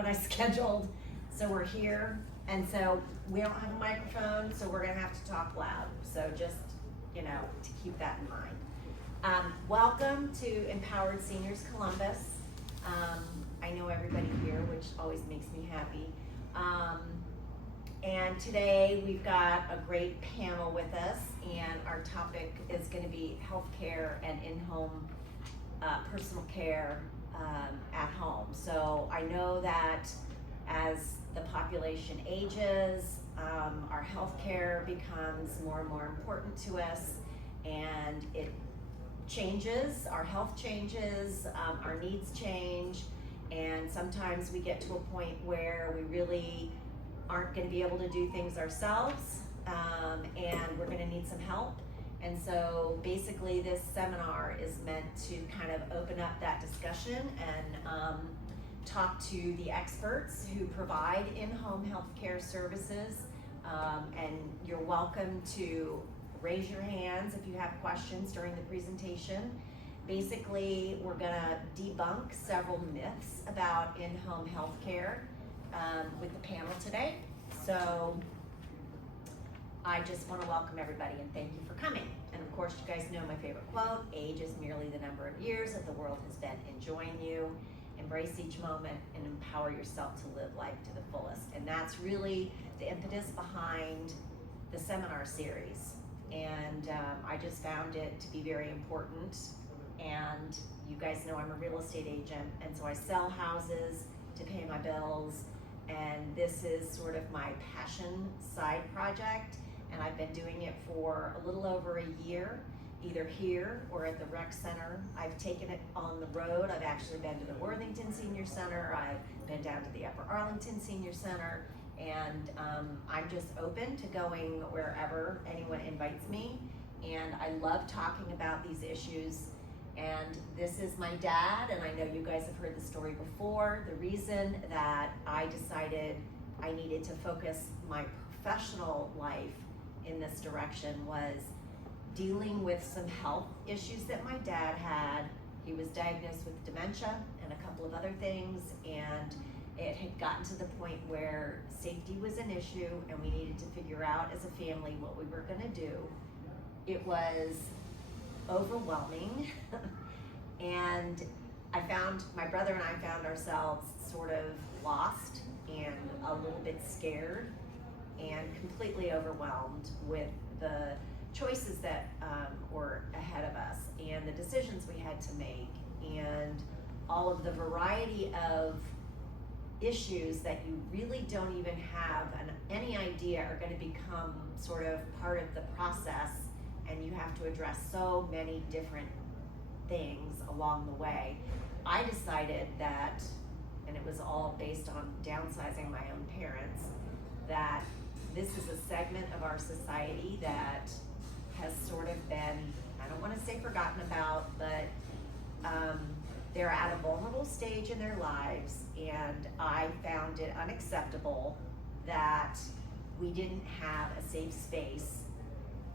what I scheduled, so we're here. And so we don't have a microphone, so we're gonna have to talk loud. So just, to keep that in mind. Welcome to Empowered Seniors Columbus. I know everybody here, which always makes me happy. And today we've got a great panel with us, and our topic is going to be healthcare and in-home personal care at home. So I know that as the population ages, our healthcare becomes more and more important to us, and it changes, our health changes, our needs change, and sometimes we get to a point where we really aren't going to be able to do things ourselves, and we're going to need some help. And so basically this seminar is meant to kind of open up that discussion and talk to the experts who provide in-home healthcare services, and you're welcome to raise your hands if you have questions during the presentation. Basically, we're gonna debunk several myths about in-home healthcare with the panel today. So I just wanna welcome everybody and thank you for coming. And of course, you guys know my favorite quote, age is merely the number of years that the world has been enjoying you. Embrace each moment and empower yourself to live life to the fullest. And that's really the impetus behind the seminar series. And I just found it to be very important. And you guys know I'm a real estate agent, and so I sell houses to pay my bills, and this is sort of my passion side project, and I've been doing it for a little over a year, either here or at the rec center. I've taken it on the road. I've actually been to the Worthington Senior Center, I've been down to the Upper Arlington Senior Center, and I'm just open to going wherever anyone invites me, and I love talking about these issues. And this is my dad, and I know you guys have heard the story before. The reason that I decided I needed to focus my professional life in this direction was dealing with some health issues that my dad had. He was diagnosed with dementia and a couple of other things, and it had gotten to the point where safety was an issue, and we needed to figure out as a family what we were gonna do. It was overwhelming, and my brother and I found ourselves sort of lost and a little bit scared and completely overwhelmed with the choices that were ahead of us and the decisions we had to make and all of the variety of issues that you really don't even have any idea are going to become sort of part of the process, and you have to address so many different things along the way. I decided that, and it was all based on downsizing my own parents, that this is a segment of our society that has sort of been, I don't want to say forgotten about, but they're at a vulnerable stage in their lives, and I found it unacceptable that we didn't have a safe space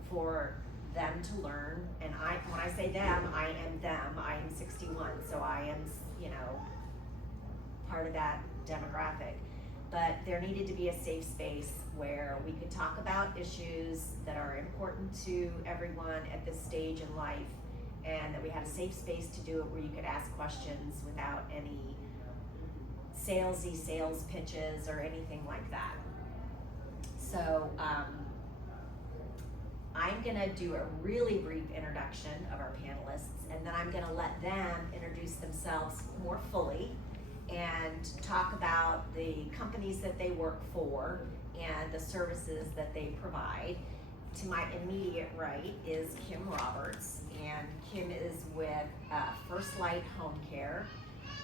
for them to learn. And when I say them, I am them. I am 61, so I am, part of that demographic. But there needed to be a safe space where we could talk about issues that are important to everyone at this stage in life, and that we had a safe space to do it where you could ask questions without any salesy sales pitches or anything like that. So I'm gonna do a really brief introduction of our panelists, and then I'm gonna let them introduce themselves more fully and talk about the companies that they work for and the services that they provide. To my immediate right is Kim Roberts, and Kim is with First Light Home Care,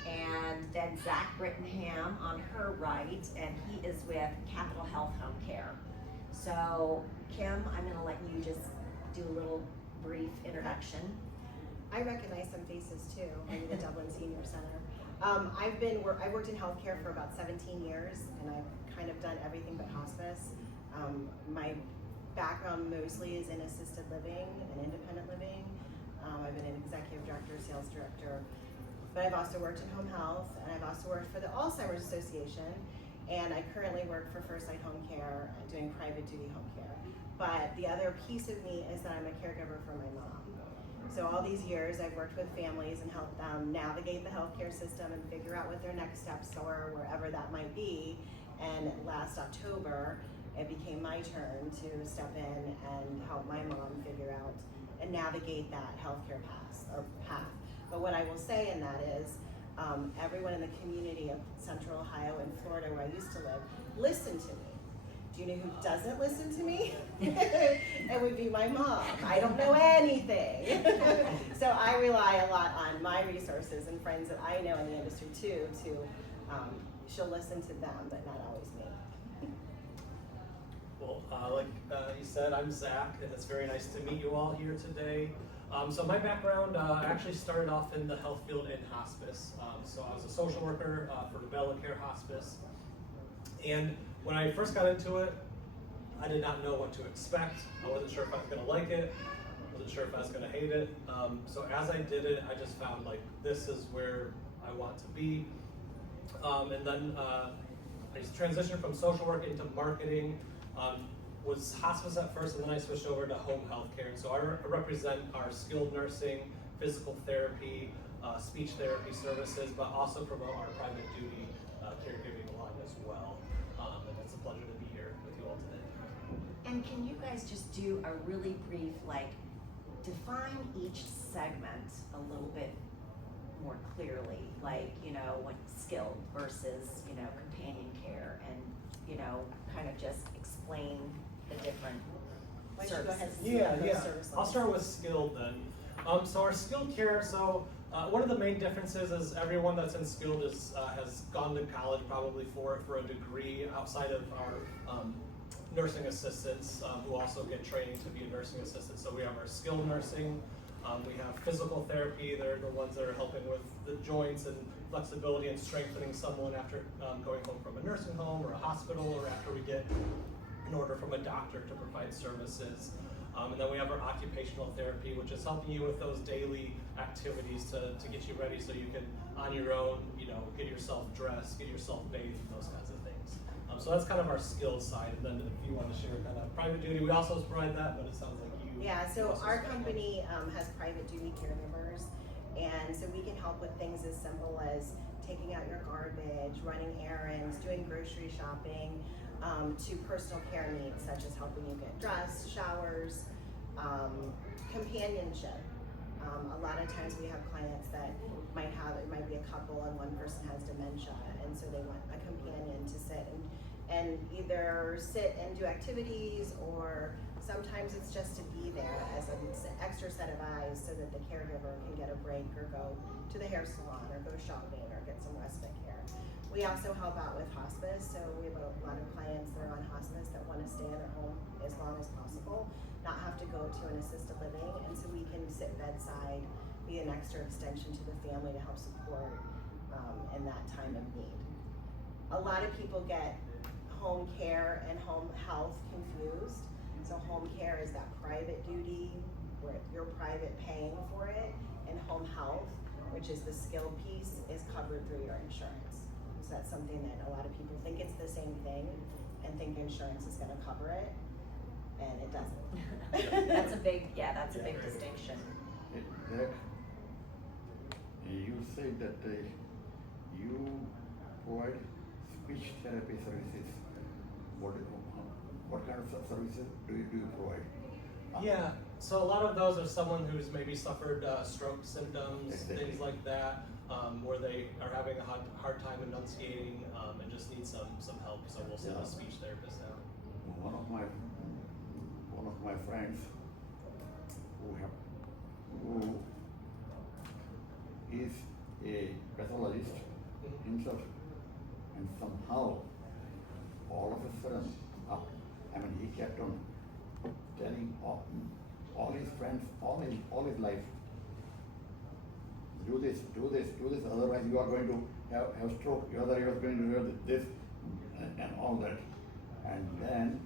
and then Zach Brittenham on her right, and he is with Capital Health Home Care. So Kim, I'm gonna let you just do a little brief introduction. I recognize some faces too in the Dublin Senior Center. I've worked in healthcare for about 17 years, and I've kind of done everything but hospice. My background mostly is in assisted living and independent living. I've been an executive director, sales director but I've also worked in home health, and I've also worked for the Alzheimer's Association, and I currently work for First Light Home Care, doing private duty home care. But the other piece of me is that I'm a caregiver for my mom. So all these years I've worked with families and helped them navigate the healthcare system and figure out what their next steps are, wherever that might be. And last October, it became my turn to step in and help my mom figure out and navigate that healthcare path. But what I will say in that is, everyone in the community of Central Ohio and Florida, where I used to live, listened to me. Do you know who doesn't listen to me? It would be my mom. I don't know anything. So I rely a lot on my resources and friends that I know in the industry too, she'll listen to them, but not always me. Well, like he said, I'm Zach, and it's very nice to meet you all here today. So my background, I actually started off in the health field in hospice. So I was a social worker for Bella Care Hospice. And when I first got into it, I did not know what to expect. I wasn't sure if I was gonna like it. I wasn't sure if I was gonna hate it. So as I did it, I just found like, this is where I want to be. And then I just transitioned from social work into marketing. Was hospice at first, and then I switched over to home health care. And so I represent our skilled nursing, physical therapy, speech therapy services, but also promote our private duty caregiving line as well. And it's a pleasure to be here with you all today. And can you guys just do a really brief, define each segment a little bit more clearly, what skilled versus, companion care, and, kind of just explain the different Why don't you go ahead services. and Yeah. service I'll lines? start with skilled then. So our skilled care, one of the main differences is everyone that's in skilled has gone to college probably for a degree outside of our nursing assistants who also get training to be a nursing assistant. So we have our skilled nursing, we have physical therapy, they're the ones that are helping with the joints and flexibility and strengthening someone after going home from a nursing home or a hospital, or after we get an order from a doctor to provide services. And then we have our occupational therapy, which is helping you with those daily activities to get you ready so you can, on your own, get yourself dressed, get yourself bathed, those kinds of things. So that's kind of our skilled side. And then if you want to share kind of private duty, we also provide that, but it sounds like you. Yeah, so also our specialize. company has private duty caregivers, and so we can help with things as simple as taking out your garbage, running errands, doing grocery shopping, to personal care needs such as helping you get dressed, showers, companionship. A lot of times we have clients that it might be a couple and one person has dementia, and so they want a companion to sit and either sit and do activities, or sometimes it's just to be there as an extra set of eyes so that the caregiver can get a break or go to the hair salon or go shopping or get some respite care. We also help out with hospice, so we have a lot of clients that are on hospice that want to stay in their home as long as possible, not have to go to an assisted living, and so we can sit bedside, be an extra extension to the family to help support in that time of need. A lot of people get home care and home health confused. So home care is that private duty where you're private paying for it, and home health, which is the skilled piece, is covered through your insurance. So that's something that a lot of people think it's the same thing and think insurance is gonna cover it, and it doesn't. That's a big distinction. That you said that you provide speech therapy services. What kind of services do you provide? Yeah, so a lot of those are someone who's maybe suffered stroke symptoms, Exactly. things like that, where they are having a hard time enunciating and just need some help. So we'll send Yeah. a speech therapist out. One of my friends who is a pathologist himself, and somehow all of a sudden, he kept on telling all his friends, all his life, do this, otherwise you are going to have stroke, otherwise you are going to have this, and all that. And then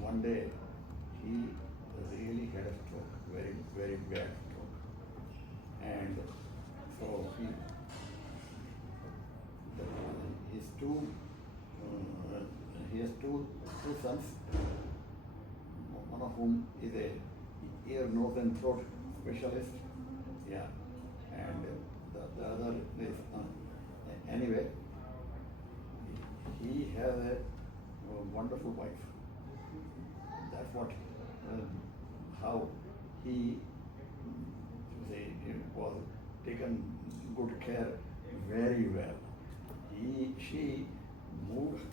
one day he really had a stroke, very, very bad stroke. and so his two, he has two sons, one of whom is a ear, nose and throat specialist, yeah, and the other is, anyway, he has a wonderful wife. That's what, how he was taken good care very well. She moved,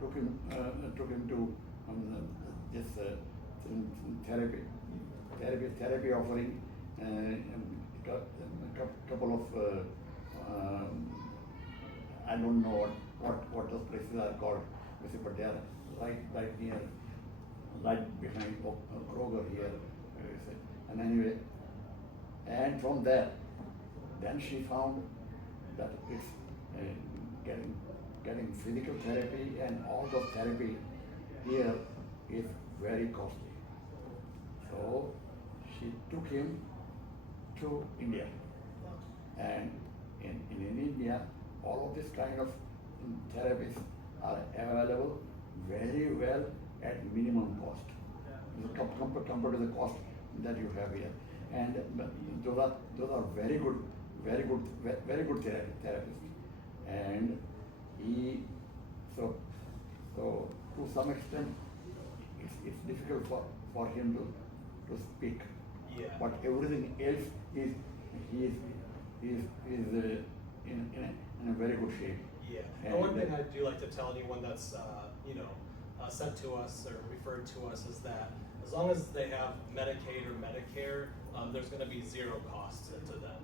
took him to this therapy offering, couple of I don't know what those places are called, but they are right near, right behind Kroger here, and anyway, and from there, then she found that it's getting physical therapy and all the therapy here is very costly. So she took him to India, and in India, all of this kind of therapies are available very well at minimum cost, compared to the cost that you have here. And those are very good therapists. And he, so to some extent, it's difficult for him to speak. Yeah. But everything else he is in a very good shape. Yeah. And The one thing I do like to tell anyone that's sent to us or referred to us is that as long as they have Medicaid or Medicare, there's going to be zero costs to them.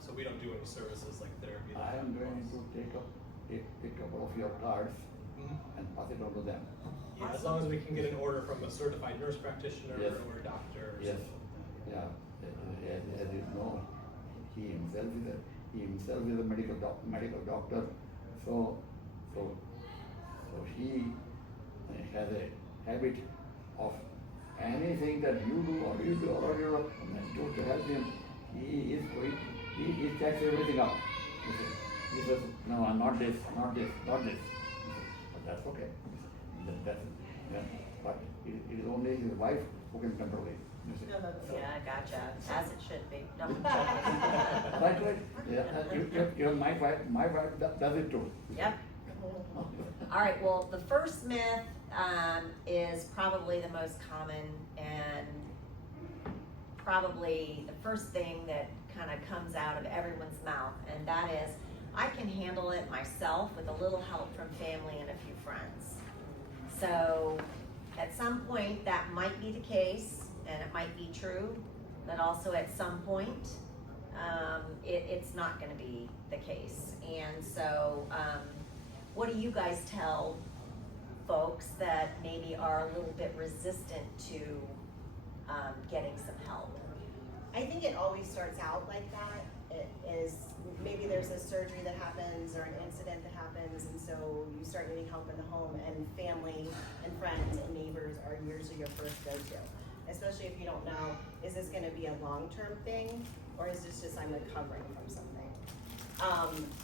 So we don't do any services like therapy. I am going to take a couple of your cards and pass it on to them. Yeah, as long as we can get an order from a certified nurse practitioner Yes. or a doctor. Or Yes. something. Yeah. As you know, he himself is a medical doctor. So he has a habit of anything that you do or you do to help him. He checks everything out. He says, no, not this. But that's okay. But it is only his wife who can control it. Yeah, gotcha, as it should be. No. Right. Yeah, my wife does it too. Yep. All right, well, the first myth is probably the most common and probably the first thing that kind of comes out of everyone's mouth, and that is, I can handle it myself with a little help from family and a few friends. So at some point that might be the case, and it might be true, but also at some point it's not going to be the case. And so what do you guys tell folks that maybe are a little bit resistant to getting some help? I think it always starts out like that. It is, maybe there's a surgery that happens or an incident that happens, and so you start needing help in the home, and family and friends and neighbors are usually your first go-to. Especially if you don't know, is this gonna be a long-term thing, or is this just I'm recovering from something?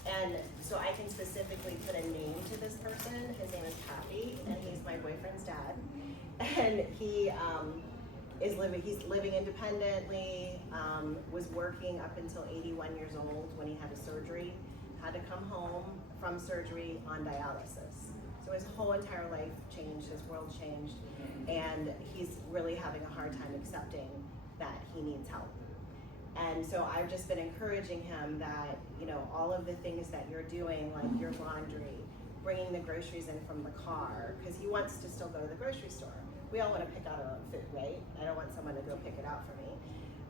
And so I can specifically put a name to this person. His name is Pappy, and he's my boyfriend's dad. And he's living independently, was working up until 81 years old when he had a surgery, had to come home from surgery on dialysis. So his whole entire life changed, his world changed, and he's really having a hard time accepting that he needs help. And so I've just been encouraging him that, all of the things that you're doing, like your laundry, bringing the groceries in from the car, because he wants to still go to the grocery store. We all want to pick out our own food, right? I don't want someone to go pick it out for me.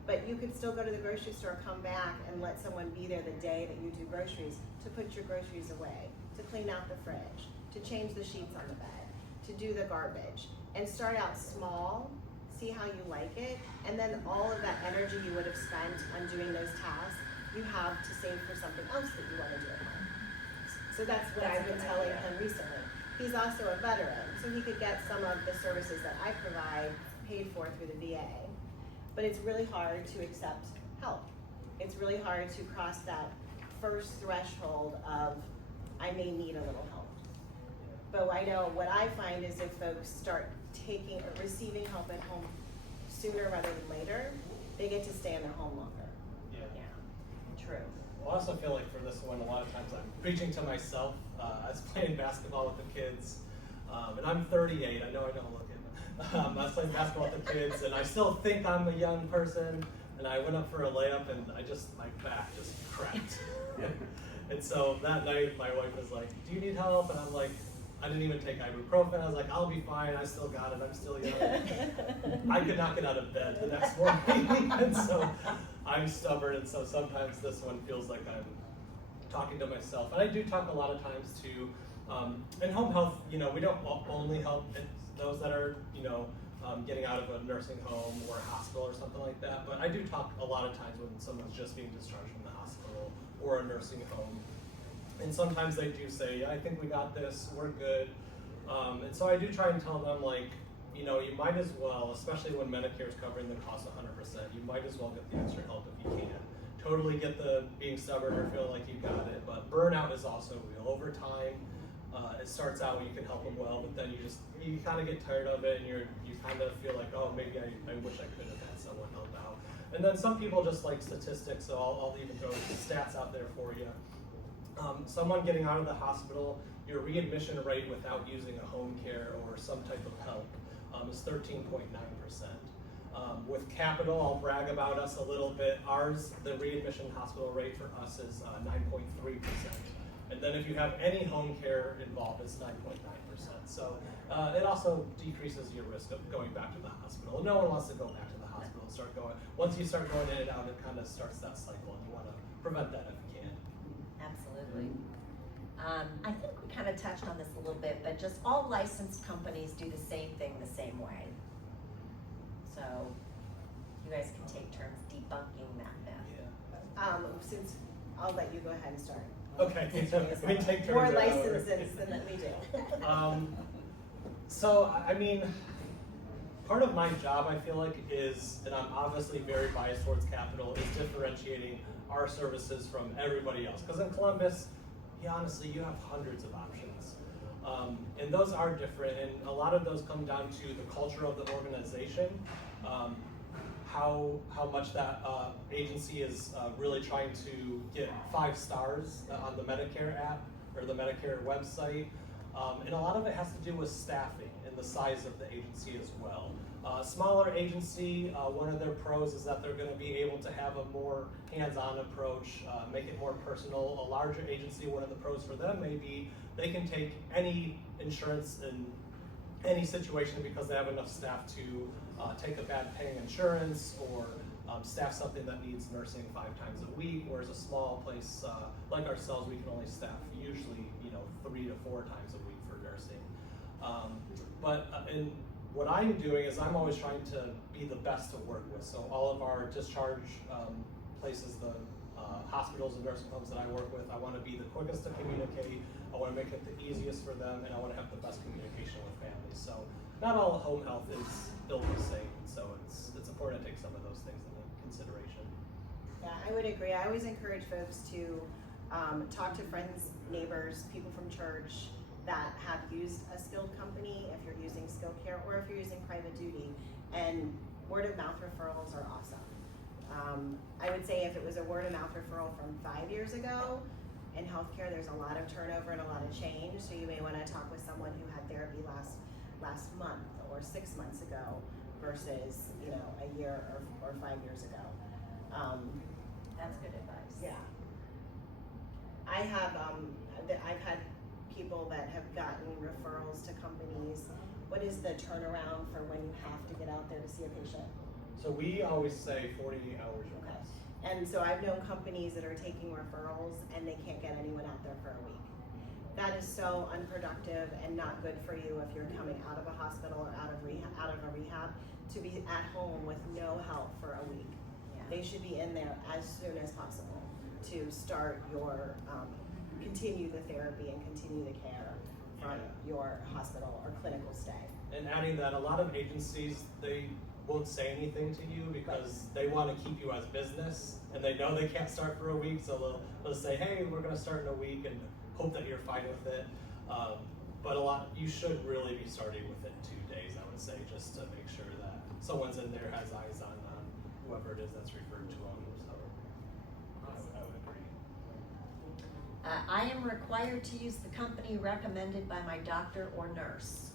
But you could still go to the grocery store, come back, and let someone be there the day that you do groceries to put your groceries away, to clean out the fridge, to change the sheets on the bed, to do the garbage. And start out small, see how you like it, and then all of that energy you would have spent on doing those tasks, you have to save for something else that you want to do at home. So that's what I've been telling him recently. He's also a veteran, so he could get some of the services that I provide paid for through the VA. but it's really hard to accept help. It's really hard to cross that first threshold of, I may need a little help. But I know what I find is if folks start taking or receiving help at home sooner rather than later, they get to stay in their home longer. Yeah, true. I also feel like for this one, a lot of times I'm preaching to myself. I was playing basketball with the kids, and I'm 38. I know I don't look it. I was playing basketball with the kids, and I still think I'm a young person. And I went up for a layup, and my back just cracked. And so that night, my wife was like, "Do you need help?" And I'm like, I didn't even take ibuprofen. I was like, I'll be fine. I still got it. I'm still young. I could not get out of bed the next morning. And so I'm stubborn. And so sometimes this one feels like I'm talking to myself. And I do talk a lot of times to, in home health, we don't only help those that are, getting out of a nursing home or a hospital or something like that. But I do talk a lot of times when someone's just being discharged from the hospital or a nursing home. And sometimes they do say, yeah, I think we got this, we're good. And so I do try and tell them, like, you might as well, especially when Medicare is covering the cost 100%, you might as well get the extra help if you can. Totally get the being stubborn or feeling like you got it, but burnout is also real. Over time, it starts out when you can help them well, but then you kind of get tired of it, and you kind of feel like, oh, maybe I wish I could have had someone help out. And then some people just like statistics, so I'll even throw stats out there for you. Someone getting out of the hospital, your readmission rate without using a home care or some type of help is 13.9%. With Capital, I'll brag about us a little bit. The readmission hospital rate for us is 9.3%. And then if you have any home care involved, it's 9.9%. So it also decreases your risk of going back to the hospital. No one wants to go back to the hospital and start going. Once you start going in and out, it kind of starts that cycle, and you want to prevent that if you can. Absolutely. I think we kind of touched on this a little bit, but just all licensed companies do the same thing the same way. So you guys can take turns debunking that myth. Yeah. Since I'll let you go ahead and start. Okay, we take turns. More licenses than we do. So, I mean, part of my job, I feel like, is, and I'm obviously very biased towards Capital, is differentiating our services from everybody else. Because in Columbus, honestly, you have hundreds of options. And those are different, and a lot of those come down to the culture of the organization, how much that agency is really trying to get 5 stars on the Medicare app or the Medicare website. And a lot of it has to do with staffing and the size of the agency as well. Smaller agency, one of their pros is that they're going to be able to have a more hands-on approach, make it more personal. A larger agency, one of the pros for them may be they can take any insurance in any situation because they have enough staff to take a bad paying insurance or staff something that needs nursing 5 times a week, whereas a small place like ourselves, we can only staff usually 3 to 4 times a week for nursing. And what I'm doing is I'm always trying to be the best to work with. So all of our discharge places, the hospitals and nursing homes that I work with, I want to be the quickest to communicate. I want to make it the easiest for them, and I want to have the best communication with families. So not all home health is built the same. So it's important to take some of those things into consideration. Yeah, I would agree. I always encourage folks to talk to friends, neighbors, people from church that have used a skilled company, if you're using skilled care, or if you're using private duty. And word of mouth referrals are awesome. I would say if it was a word of mouth referral from 5 years ago, in healthcare there's a lot of turnover and a lot of change, so you may want to talk with someone who had therapy last month or 6 months ago versus a year or 5 years ago. That's good advice. Yeah. I have I've had people that have gotten referrals to companies. What is the turnaround for when you have to get out there to see a patient? So we always say 48 hours or Okay. less. And so I've known companies that are taking referrals and they can't get anyone out there for a week. That is so unproductive and not good for you if you're coming out of a hospital or out of a rehab to be at home with no help for a week. Yeah. They should be in there as soon as possible to start your continue the therapy and continue the care from your hospital or clinical stay. And adding that, a lot of agencies, won't say anything to you because they want to keep you as business, and they know they can't start for a week, so they'll say, hey, we're going to start in a week, and hope that you're fine with it. But you should really be starting within 2 days, I would say, just to make sure that someone's in there has eyes on whoever it is that's referred to them. So I would agree. I am required to use the company recommended by my doctor or nurse.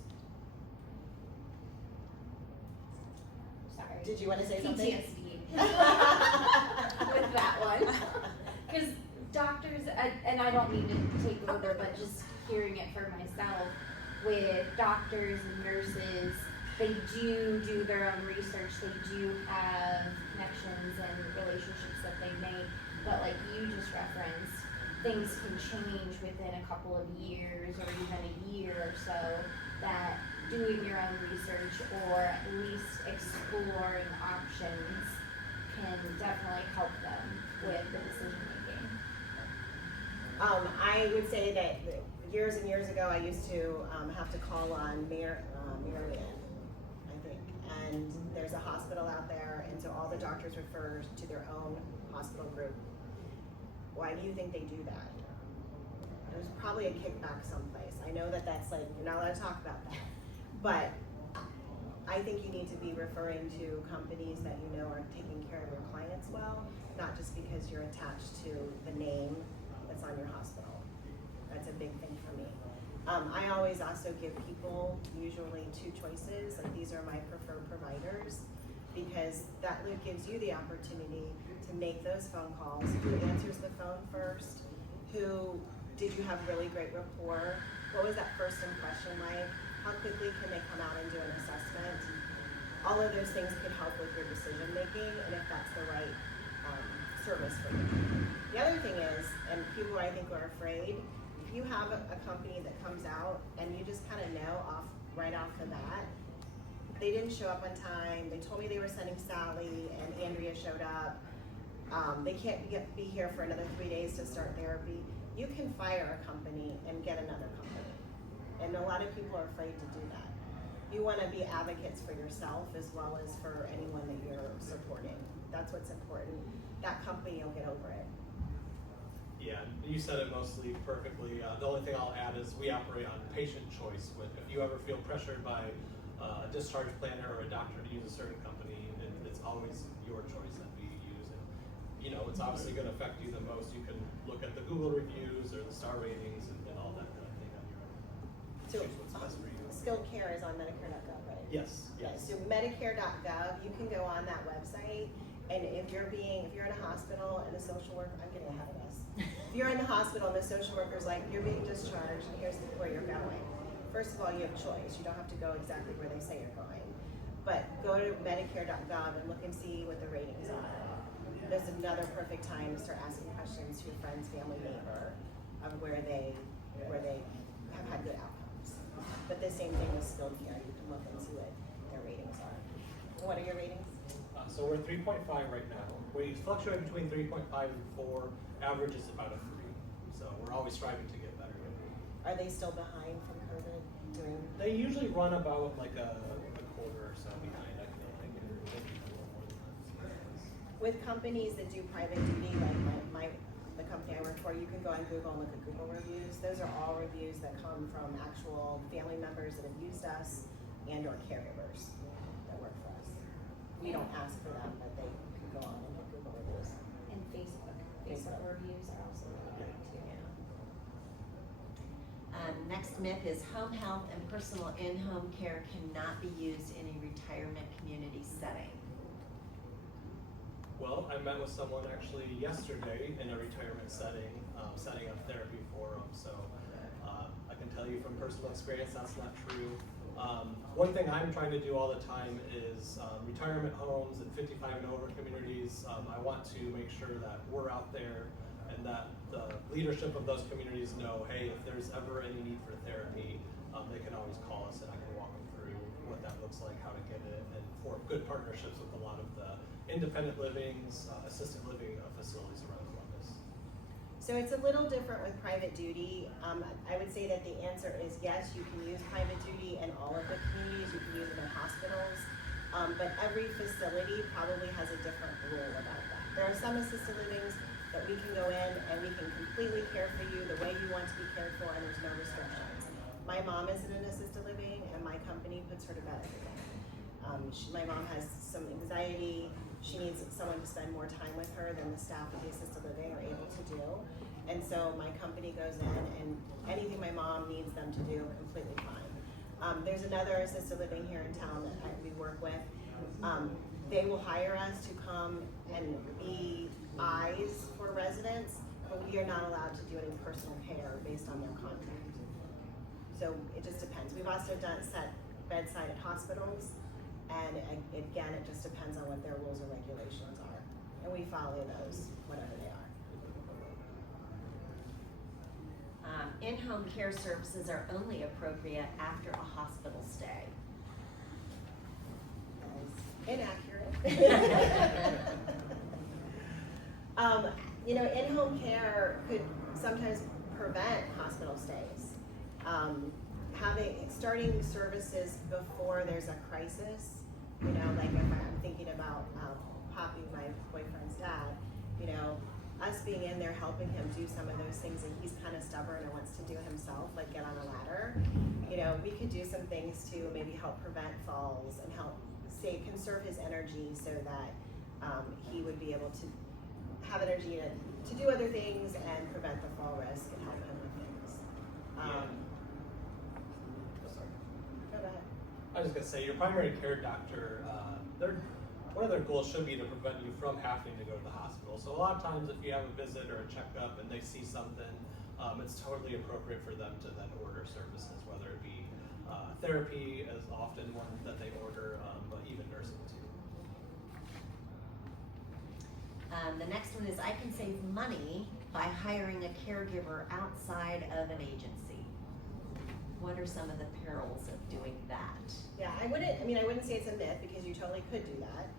Sorry. Did you want to say something? PTSD with that one. Because doctors, and I don't mean to take over, but just hearing it for myself, with doctors and nurses, they do their own research, they do have connections and relationships that they make, but like you just referenced, things can change within a couple of years or even a year or so, that doing your own research or at least exploring options can definitely help them with the decision making. I would say that years and years ago, I used to have to call on Mary Lynn, I think, and there's a hospital out there, and so all the doctors refer to their own hospital group. Why do you think they do that? There's probably a kickback someplace. I know that that's like, you're not allowed to talk about that, but I think you need to be referring to companies that you know are taking care of your clients well, not just because you're attached to the name that's on your hospital. That's a big thing for me. I always also give people usually 2 choices, like these are my preferred providers, because that gives you the opportunity to make those phone calls. Who answers the phone first? Did you have really great rapport? What was that first impression like? How quickly can they come out and do an assessment? All of those things could help with your decision making and if that's the right service for you. The other thing is, and people I think are afraid, if you have a company that comes out and you just kind of know right off the bat, they didn't show up on time, they told me they were sending Sally and Andrea showed up, they can't be here for another 3 days to start therapy, you can fire a company and get another company. And a lot of people are afraid to do that. You want to be advocates for yourself as well as for anyone that you're supporting. That's what's important. That company, you'll get over it. Yeah, you said it mostly perfectly. The only thing I'll add is we operate on patient choice. If you ever feel pressured by a discharge planner or a doctor to use a certain company, it's always your choice that we use. And it's obviously going to affect you the most. You can look at the Google reviews or the star ratings and all that kind of thing on your own. So, Choose what's best for you. Skilled Care is on Medicare.gov, right? Yes, yes. So Medicare.gov, you can go on that website, and if you're in a hospital and the social worker, I'm getting ahead of us. If you're in the hospital and the social worker's like, you're being discharged, and here's where you're going. First of all, you have choice. You don't have to go exactly where they say you're going. But go to Medicare.gov and look and see what the ratings are. There's another perfect time to start asking questions to your friends, family, neighbor of where they have had good outcomes. But the same thing with Skilled Care. You can look and see what their ratings are. What are your ratings? So we're 3.5 right now. We fluctuate between 3.5 and 4. Average is about a 3. So we're always striving to get better. Are they still behind from COVID? They usually run about like a quarter or so behind. I think maybe a little more than that. With companies that do private duty, like the company I work for, you can go on Google and look at Google reviews. Those are all reviews that come from actual family members that have used us and or caregivers that work for us. We don't ask for them, but they can go on and look at Google reviews. And Facebook reviews are also really good too. Next myth is home health and personal in-home care cannot be used in a retirement community setting. Well, I met with someone actually yesterday in a retirement setting, setting up therapy for them. So I can tell you from personal experience that's not true. One thing I'm trying to do all the time is retirement homes and 55 and over communities. I want to make sure that we're out there and that the leadership of those communities know, hey, if there's ever any need for therapy, they can always call us and I can walk them through what that looks like, how to get it, and form good partnerships with a lot of the independent livings, assisted living facilities around Columbus. So it's a little different with private duty. I would say that the answer is yes, you can use private duty in all of the communities. You can use it in hospitals. But every facility probably has a different rule about that. There are some assisted livings that we can go in and we can completely care for you the way you want to be cared for, and there's no restrictions. My mom is in an assisted living, and my company puts her to bed every day. My mom has some anxiety. She needs someone to spend more time with her than the staff of the assisted living are able to do. And so my company goes in, and anything my mom needs them to do, completely fine. There's another assisted living here in town that we work with. They will hire us to come and be eyes for residents, but we are not allowed to do any personal care based on their contract. So it just depends. We've also set bedside at hospitals, and again, it just depends on what their rules and regulations are. And we follow those, whatever they are. In-home care services are only appropriate after a hospital stay. Inaccurate. In-home care could sometimes prevent hospital stays. Starting services before there's a crisis, like if I'm thinking about Poppy, my boyfriend's dad, us being in there helping him do some of those things, and he's kind of stubborn and wants to do it himself, like get on a ladder. We could do some things to maybe help prevent falls and help conserve his energy so that he would be able to have energy to do other things and prevent the fall risk and help him with things. Sorry. Go ahead. I was just gonna say, your primary care doctor, one of their goals should be to prevent you from having to go to the hospital. So a lot of times if you have a visit or a checkup and they see something, it's totally appropriate for them to then order services, whether it be therapy as often one that they order, but even nursing too. The next one is I can save money by hiring a caregiver outside of an agency. What are some of the perils of doing that? Yeah, I wouldn't say it's a myth because you totally could do that.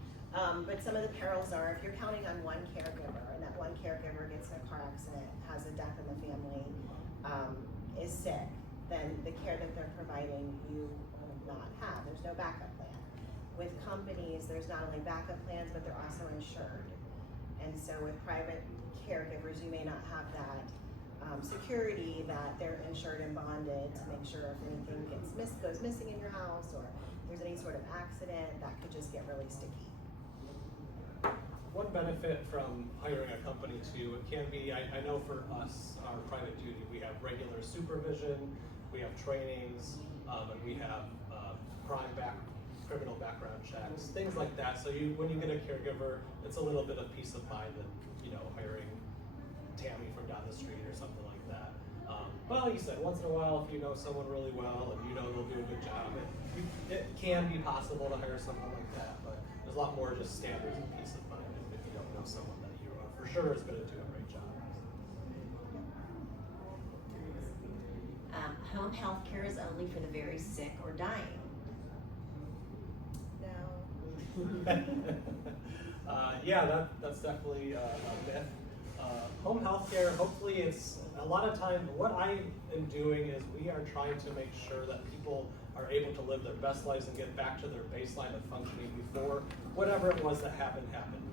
But some of the perils are if you're counting on one caregiver and that one caregiver gets in a car accident, has a death in the family, is sick, then the care that they're providing you will not have. There's no backup plan. With companies, there's not only backup plans, but they're also insured. And so with private caregivers, you may not have that security that they're insured and bonded to make sure if anything goes missing in your house or there's any sort of accident, that could just get really sticky. One benefit from hiring a company too, it can be, I know for us, our private duty, we have regular supervision, we have trainings, and we have criminal background checks, things like that. So when you get a caregiver, it's a little bit of peace of mind than hiring Tammy from down the street or something like that. But like you said, once in a while, if you know someone really well and they'll do a good job, it can be possible to hire someone like that. But there's a lot more just standards and peace of mind if you don't know someone that you for sure is going to do a great job. Home health care is only for the very sick or dying. No. That's definitely a myth. Home health care, hopefully it's a lot of time, what I am doing is we are trying to make sure that people are able to live their best lives and get back to their baseline of functioning before whatever it was that happened,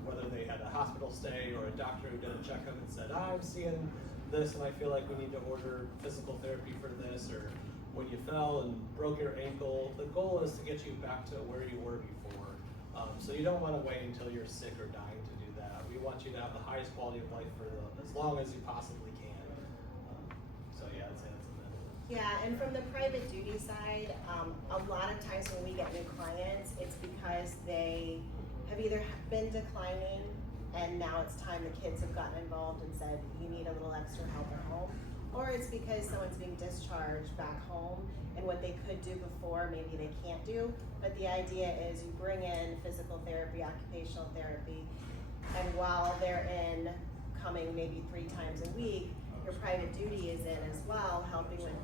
whether they had a hospital stay or a doctor who did a checkup and said, I'm seeing this and I feel like we need to order physical therapy for this, or when you fell and broke your ankle, the goal is to get you back to where you were before. So you don't want to wait until you're sick or dying to do that. We want you to have the highest quality of life for as long as you possibly can. So yeah, I'd say that's a myth. Yeah, and from the private duty side, a lot of times when we get new clients, it's because they have either been declining and now it's time the kids have gotten involved and said, you need a little extra help at home, or it's because someone's being discharged back home and what they could do before, maybe they can't do. But the idea is you bring in physical therapy, occupational therapy, and while they're coming maybe 3 times a week, your private duty is in as well, helping with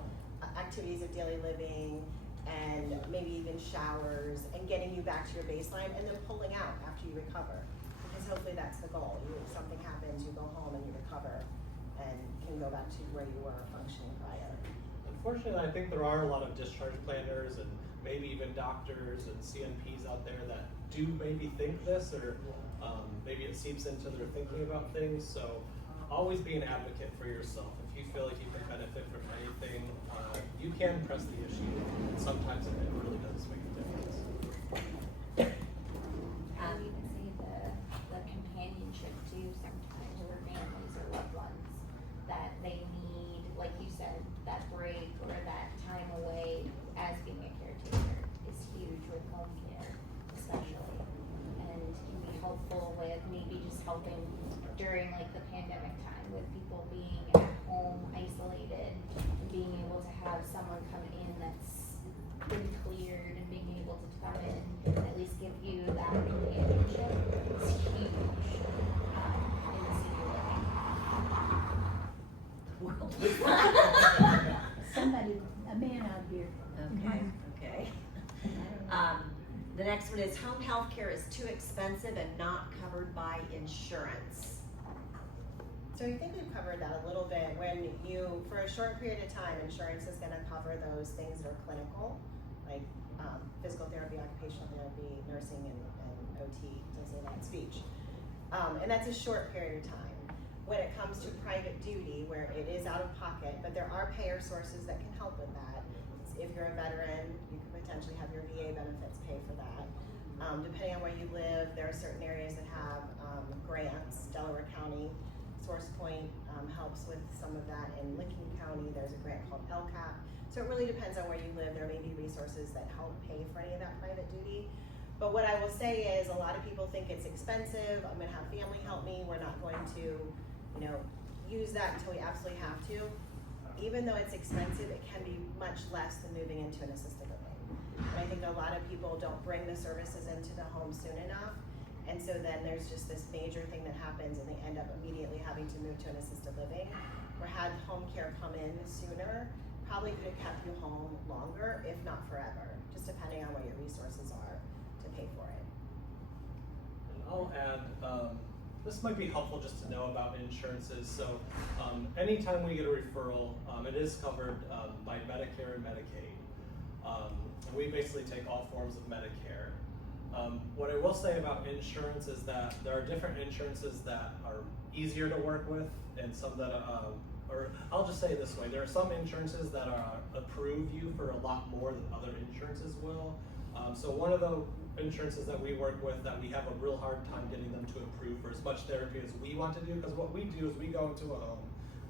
activities of daily living and maybe even showers and getting you back to your baseline and then pulling out after you recover. Because hopefully that's the goal. If something happens, you go home and you recover and can go back to where you were functioning prior. Unfortunately, I think there are a lot of discharge planners and maybe even doctors and CNPs out there that do maybe think this, or maybe it seeps into their thinking about things. So always be an advocate for yourself. If you feel like you can benefit from anything, you can press the issue. And sometimes it really does make a difference. I would even say the companionship too, sometimes for families or loved ones, that they need, like you said, that break or that time away as being a caretaker is huge with home care, especially. And can be helpful with maybe just helping during like the pandemic time with people being at home isolated and being able to have someone come in that's been cleared and being able to come in and at least give you that companionship is huge in the senior living. Somebody, a man out here. Okay. The next one is home health care is too expensive and not covered by insurance. So I think we've covered that a little bit. When you, for a short period of time, insurance is gonna cover those things that are clinical, like physical therapy, occupational therapy, nursing, and OT, to say that, speech. And that's a short period of time. When it comes to private duty, where it is out of pocket, but there are payer sources that can help with that. If you're a veteran, you could potentially have your VA benefits pay for that. Depending on where you live, there are certain areas that have grants. Delaware County, SourcePoint helps with some of that. In Lincoln County, there's a grant called LCAP. So it really depends on where you live. There may be resources that help pay for any of that private duty. But what I will say is a lot of people think it's expensive. I'm gonna have family help me. We're not going to, use that until we absolutely have to. Even though it's expensive, it can be much less than moving into an assisted living. And I think a lot of people don't bring the services into the home soon enough. And so then there's just this major thing that happens and they end up immediately having to move to an assisted living. Where had home care come in sooner, probably could have kept you home longer, if not forever, just depending on what your resources are to pay for it. And I'll add, this might be helpful just to know about insurances. So anytime we get a referral, it is covered by Medicare and Medicaid. And we basically take all forms of Medicare. What I will say about insurance is that there are different insurances that are easier to work with and some that or I'll just say it this way, there are some insurances that approve you for a lot more than other insurances will. So one of the insurances that we work with that we have a real hard time getting them to approve for as much therapy as we want to do, because what we do is we go into a home,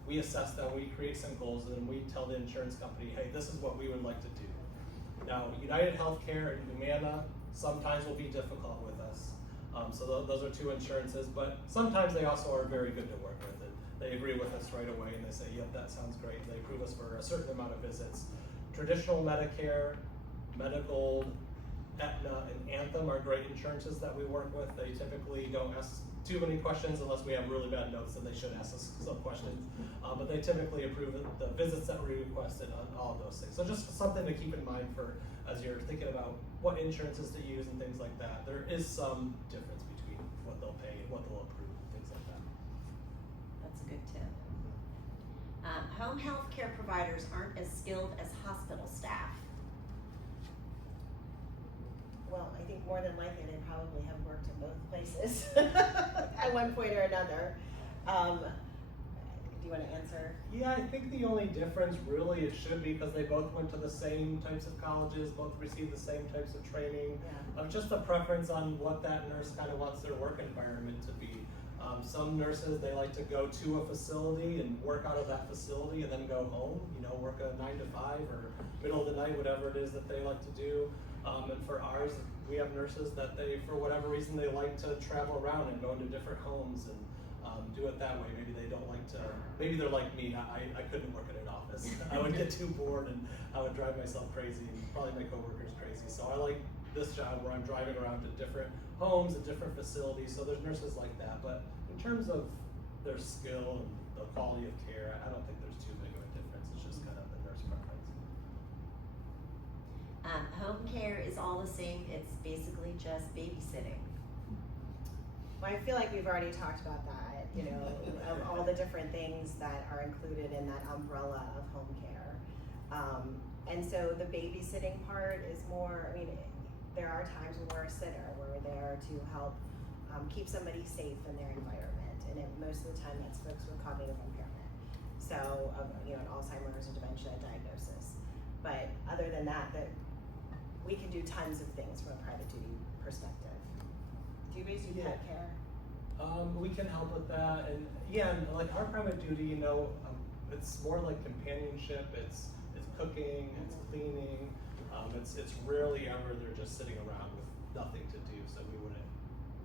we assess them, we create some goals, and then we tell the insurance company, hey, this is what we would like to do. Now, United Healthcare and Humana sometimes will be difficult with us. So those are two insurances, but sometimes they also are very good to work with. They agree with us right away and they say, yep, that sounds great. They approve us for a certain amount of visits. Traditional Medicare, Medical, Aetna, and Anthem are great insurances that we work with. They typically don't ask too many questions unless we have really bad notes, and they should ask us some questions. But they typically approve the visits that we requested on all of those things. So just something to keep in mind for as you're thinking about what insurances to use and things like that. There is some difference between what they'll pay and what they'll approve, things like that. That's a good tip. Home health care providers aren't as skilled as hospital staff. Well, I think more than likely they probably have worked in both places at one point or another. Do you want to answer? Yeah, I think the only difference really it should be because they both went to the same types of colleges, both received the same types of training. Yeah. Just a preference on what that nurse kind of wants their work environment to be. Some nurses, they like to go to a facility and work out of that facility and then go home, work a 9 to 5 or middle of the night, whatever it is that they like to do. And for ours, we have nurses that they, for whatever reason, they like to travel around and go into different homes and do it that way. Maybe they don't like to, maybe they're like me, I couldn't work in an office. I would get too bored and I would drive myself crazy and probably my coworkers crazy. So I like this job where I'm driving around to different homes and different facilities. So there's nurses like that. But in terms of their skill and the quality of care, I don't think there's too big of a difference. It's just kind of the nurse preference. Home care is all the same. It's basically just babysitting. Well, I feel like we've already talked about that, of all the different things that are included in that umbrella of home care. And so the babysitting part is more, I mean, there are times when we're a sitter, where we're there to help keep somebody safe in their environment. And most of the time that's folks with cognitive impairment. So, you know, an Alzheimer's or dementia diagnosis. But other than that, we can do tons of things from a private duty perspective. Do you guys do Yeah. pet care? We can help with that, and yeah, and like our private duty, you know, it's more like companionship. It's cooking, it's cleaning. It's rarely ever they're just sitting around with nothing to do, so we wouldn't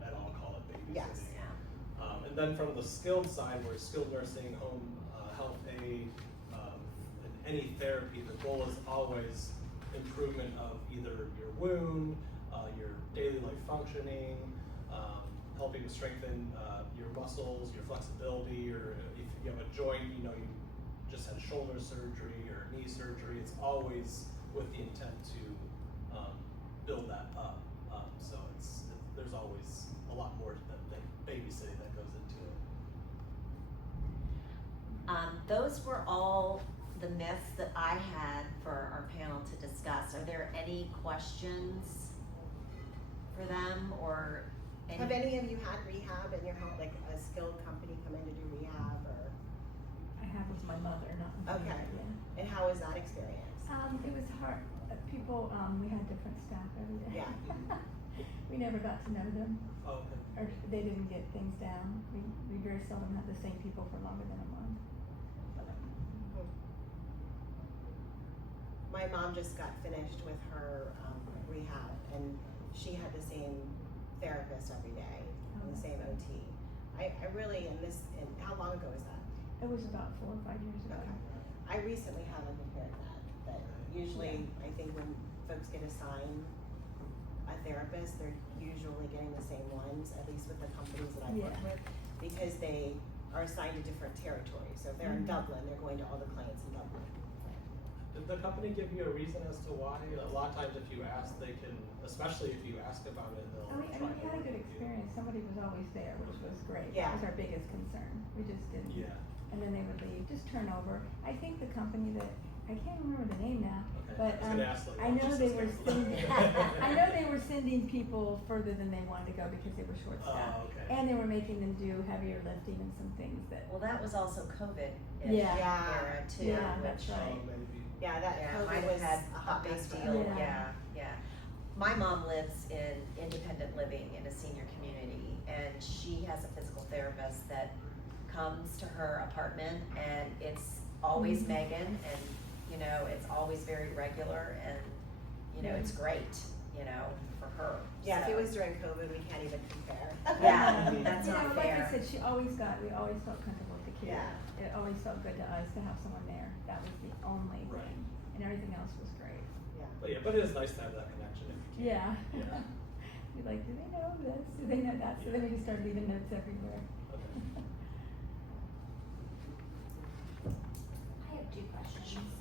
at all call it babysitting. Yes. Yeah. And then from the skilled side, where skilled nursing, home health aid, and any therapy, the goal is always improvement of either your wound, your daily life functioning, helping to strengthen your muscles, your flexibility, or if you have a joint, you know, you just had shoulder surgery or knee surgery, it's always with the intent to build that up. So there's always a lot more than babysitting that goes into it. Those were all the myths that I had for our panel to discuss. Are there any questions for them, or any? Have any of you had rehab in your home, like a skilled company come in to do rehab, or, I have with my mother, not with my Okay. yeah. and how was that experience? It was hard. People, we had different staff every day. Yeah. We never got to know them, Oh, okay. or they didn't get things down. We very seldom had the same people for longer than a month. My mom just got finished with her rehab, and she had the same therapist every day, and the same OT. I really, and how long ago was that? It was about 4 or 5 years ago. I recently haven't compared that usually, I think when folks get assigned a therapist, they're usually getting the same ones, at least with the companies that I've worked with, because they are assigned to different territories. So if they're in Dublin, they're going to all the clients in Dublin. Did the company give you a reason as to why? A lot of times if you ask, they can, especially if you ask about it, they'll And we try to had a work good with you. experience. Somebody was always there, which was great. Yeah. That was our biggest concern. We just didn't. Yeah. And then they would leave, just turnover. I think the company that, I can't remember the name now, Okay. but I was gonna ask later, I know just they as were careful. sending, I know they were sending people further than they wanted to go because they were short staffed. Oh, okay. And they were making them do heavier lifting and some things that, Well, that was also COVID Yeah. era too. Yeah, that's which, right. Oh, maybe. Yeah, that Yeah, COVID might was have had a a hot big mess for deal, everyone. yeah. My mom lives in independent living in a senior community, and she has a physical therapist that comes to her apartment, and it's always Megan, and, you know, it's always very regular, and, you know, it's great, you know, for her. Yeah, if so. it was during COVID, we can't even compare. Yeah, that's you not know, like I fair. said, we always felt comfortable with the kid. Yeah. It always felt good to us to have someone there. That was the only Right. thing. And everything else was great. But it is nice to have that connection if you can. Yeah. Yeah. We're like, do they know this? Do they know that? So then we just started leaving notes everywhere. Okay. I have 2 questions.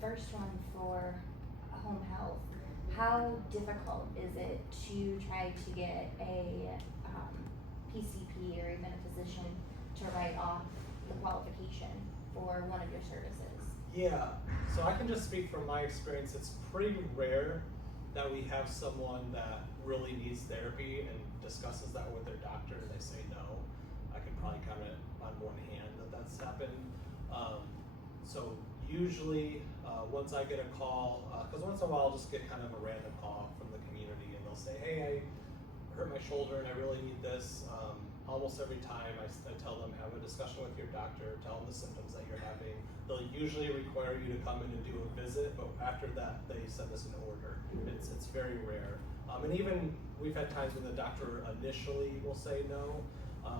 First one for home health. How difficult is it to try to get a PCP or even a physician to write off the qualification for one of your services? Yeah, so I can just speak from my experience. It's pretty rare that we have someone that really needs therapy and discusses that with their doctor and they say no. I can probably count it on one hand that that's happened. So usually, once I get a call, because once in a while I'll just get kind of a random call from the community and they'll say, hey, I hurt my shoulder and I really need this. Almost every time I tell them, have a discussion with your doctor, tell them the symptoms that you're having. They'll usually require you to come in and do a visit, but after that they send us an order. It's very rare. And even we've had times when the doctor initially will say no,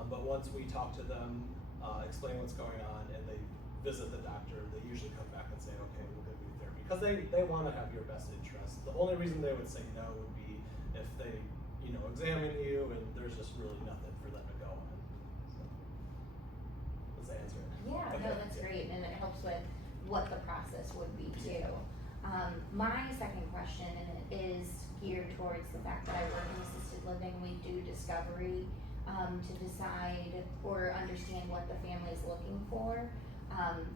but once we talk to them, explain what's going on, and they visit the doctor, they usually come back and say, okay, we'll give you therapy. Because they want to have your best interest. The only reason they would say no would be if they, you know, examine you and there's just really nothing for them to go on. So, does that answer it? Yeah, Okay. no, that's great, and it helps with what the process would be too. My second question, and it is geared towards the fact that I work in assisted living, we do discovery to decide or understand what the family is looking for.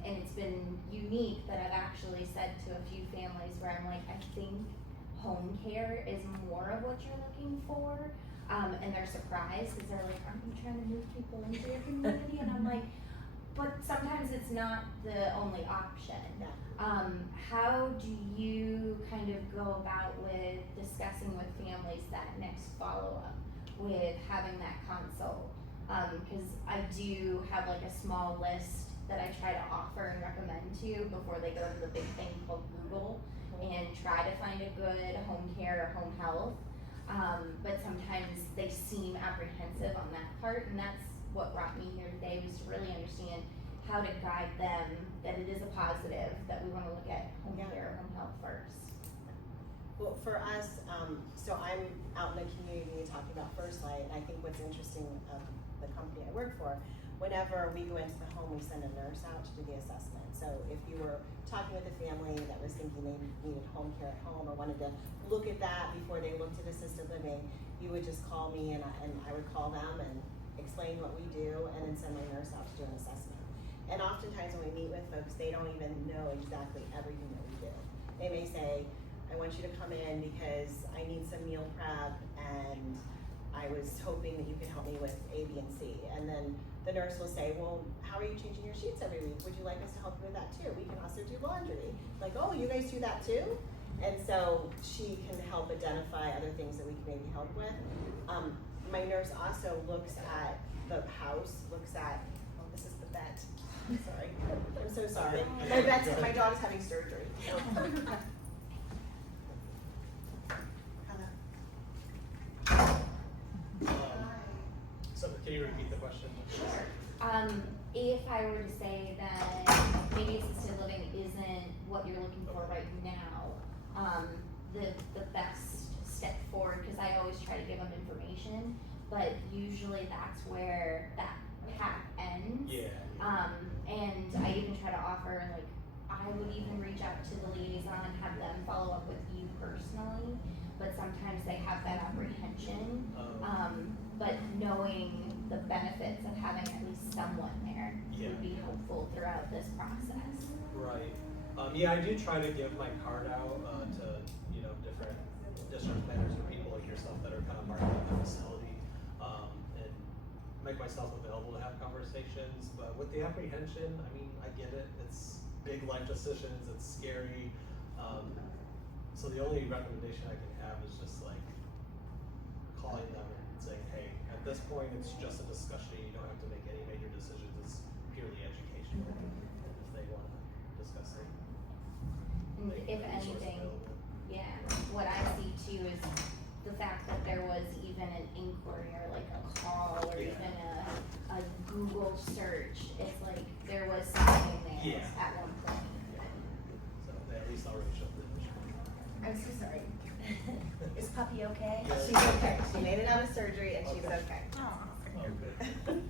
And it's been unique that I've actually said to a few families where I'm like, I think home care is more of what you're looking for. And they're surprised because they're like, aren't you trying to move people into your community? And I'm like, but sometimes it's not the only option. Yeah. How do you kind of go about with discussing with families that next follow-up with having that consult? Because I do have like a small list that I try to offer and recommend to you before they go to the big thing called Google and try to find a good home care or home health. But sometimes they seem apprehensive on that part, and that's what brought me here today, was to really understand how to guide them that it is a positive, that we want to look at home care, home health first. Well, for us, so I'm out in the community talking about First Light, and I think what's interesting of the company I work for, whenever we go into the home, we send a nurse out to do the assessment. So if you were talking with a family that was thinking they needed home care at home or wanted to look at that before they looked at assisted living, you would just call me and I would call them and explain what we do and then send my nurse out to do an assessment. And oftentimes when we meet with folks, they don't even know exactly everything that we do. They may say, I want you to come in because I need some meal prep and I was hoping that you could help me with A, B, and C. And then the nurse will say, well, how are you changing your sheets every week? Would you like us to help you with that too? We can also do laundry. Like, oh, you guys do that too? And so she can help identify other things that we can maybe help with. My nurse also looks at the house, looks at, oh, this is the vet. I'm sorry. I'm so sorry. My dog's having surgery. So can you repeat the question? If I were to say that maybe assisted living isn't what you're looking for right now, the best step forward, because I always try to give them information, but usually that's where that path ends. Yeah. And I even try to offer, like, I would even reach out to the liaison and have them follow up with you personally, but sometimes they have that apprehension. But knowing the benefits of having at least someone there would be helpful throughout this process. Right. Yeah, I do try to give my card out to different district planners or people like yourself that are kind of marketing the facility, and make myself available to have conversations. But with the apprehension, I mean, I get it. It's big life decisions. It's scary. So the only recommendation I can have is just like calling them and saying, hey, at this point it's just a discussion. You don't have to make any major decisions. It's purely educational. If they want to discuss it. And make if the resource anything, available. yeah, what I see too is the fact that there was even an inquiry or like a call or Yeah. even a Google search. It's like there was something there Yeah. at one point. So at least I'll reach out to them. I'm so sorry. Is Puppy okay? She's okay. She made it out of surgery and she's okay. Okay.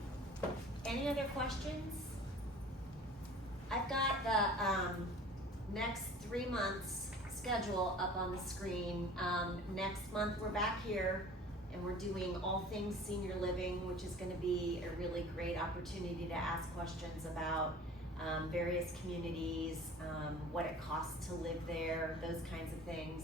Any other questions? I've got the next 3 months schedule up on the screen. Next month we're back here and we're doing all things senior living, which is going to be a really great opportunity to ask questions about various communities, what it costs to live there, those kinds of things.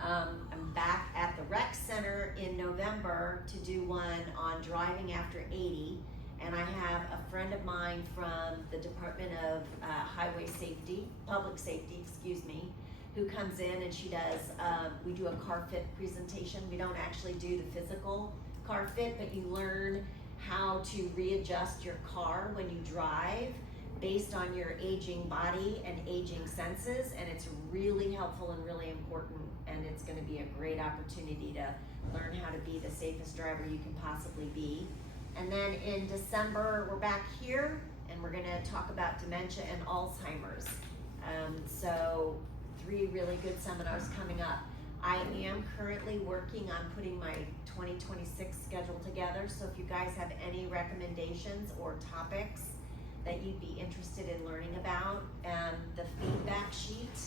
I'm back at the rec center in November to do one on driving after 80, and I have a friend of mine from the Department of Public Safety, excuse me, who comes in and she does, we do a car fit presentation. We don't actually do the physical car fit, but you learn how to readjust your car when you drive based on your aging body and aging senses, and it's really helpful and really important, and it's going to be a great opportunity to learn how to be the safest driver you can possibly be. And then in December, we're back here, and we're going to talk about dementia and Alzheimer's. So 3 really good seminars coming up. I am currently working on putting my 2026 schedule together, so if you guys have any recommendations or topics that you'd be interested in learning about, the feedback sheet,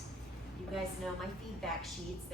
you guys know my feedback sheets.